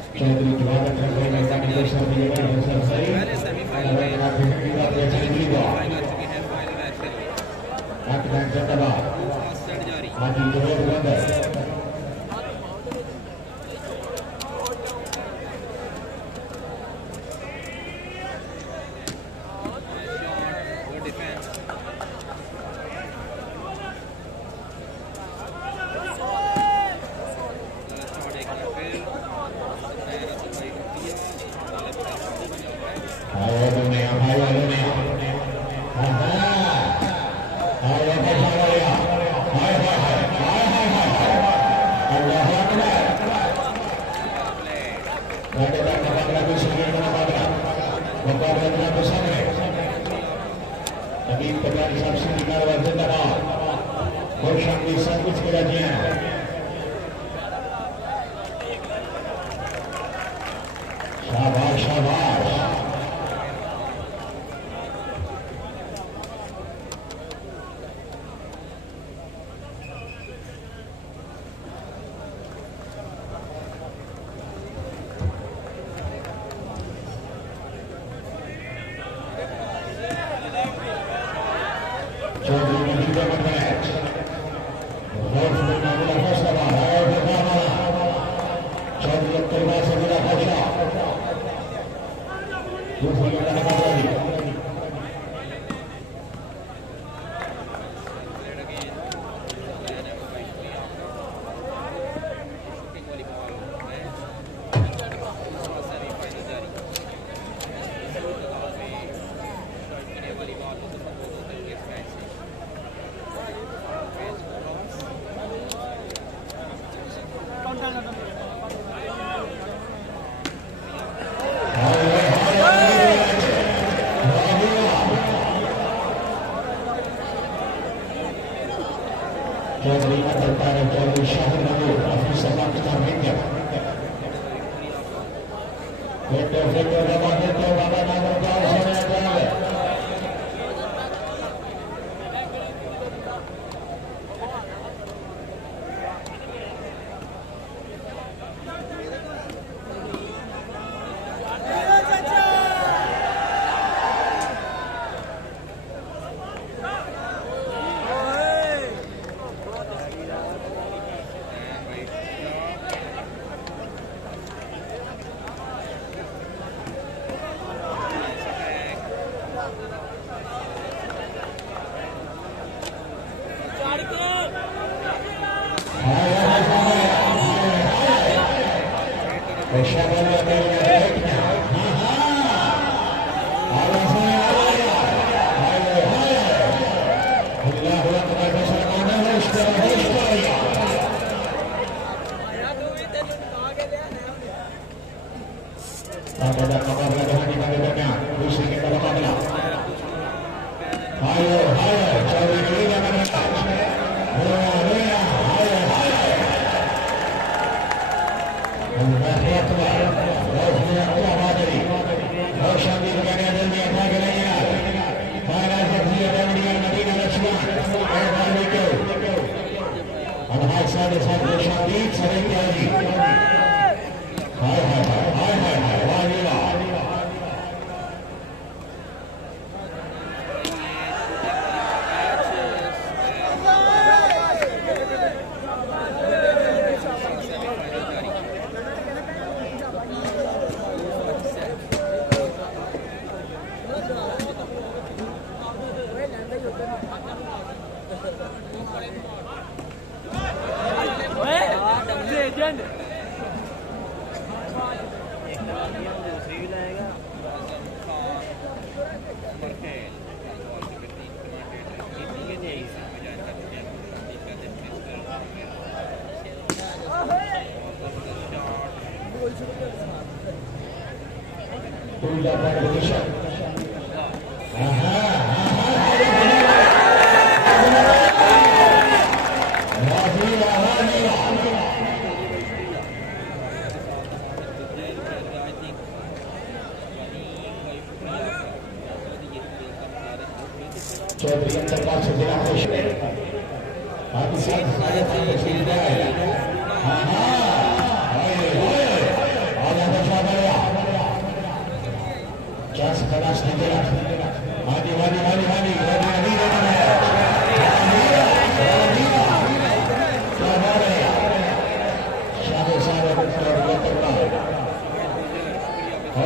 चौधरी स्वागत कर रहे हैं नेशनल नेशनल सही सेमीफाइनल शाबाश शाबाश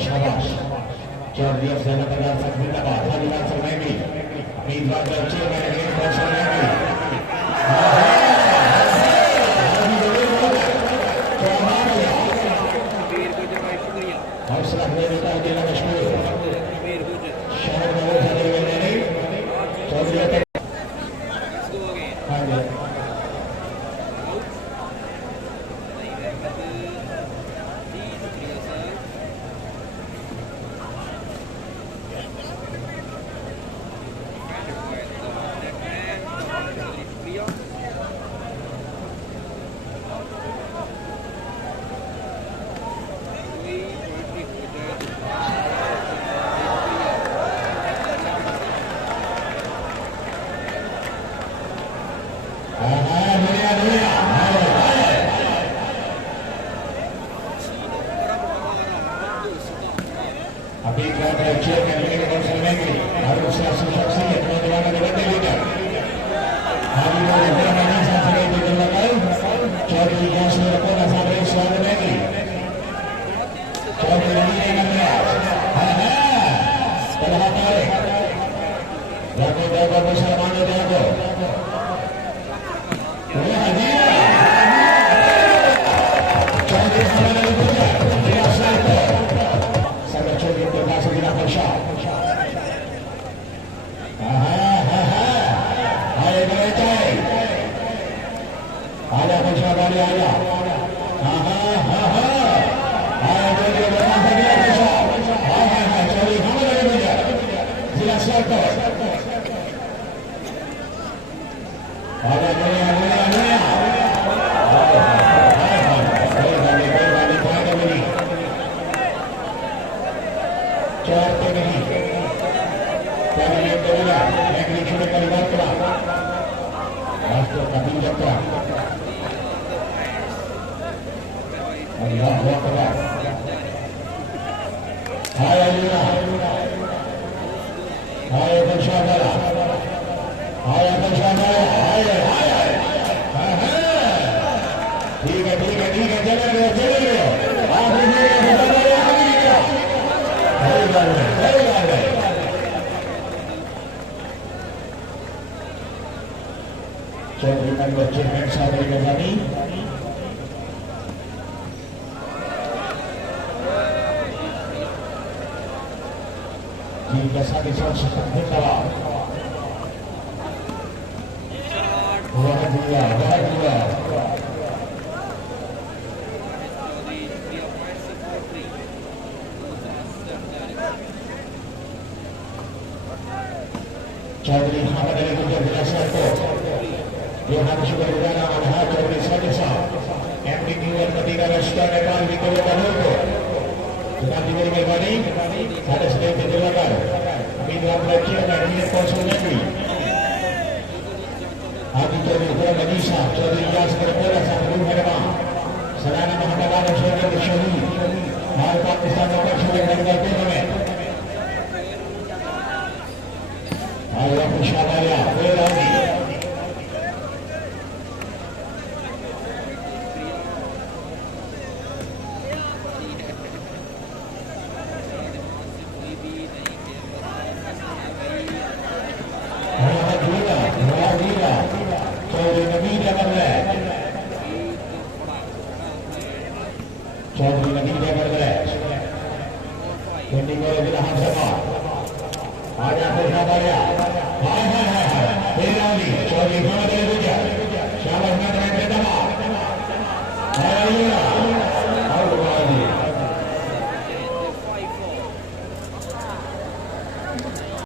शाबाश Jordi Afzal tegar sakit dapat hadiran Sermemi Midwan Bercil mengenai Bos Sermemi Hausalah mereka di dalam Mashmur Syahir Nawal hadir mengenai Jordi Afzal Chaudhry Muhammad Ali Gujjar Bilasar Johan Sugar Udara Anha Chaudhry Sadisa MD Newer Ketika Resta Nepal Vikolo Bahuko dengan diberi berbani ada sedikit dilakukan Midwan Bercil dan Minit Konsul Negeri Adi Chaudhry Udara Madisa Chaudhry Yas Berpola Sang Guru Hadamah Sarana Muhammad Ali Chaudhry Bersyahid Hal Pakistan Lokal Sudah meninggal turnamen Allah Musyawarah Berani Chaudhry Nabi dia bergerak Kendi boleh bila Hamzah ada apa khabarnya hai Berani Chaudhry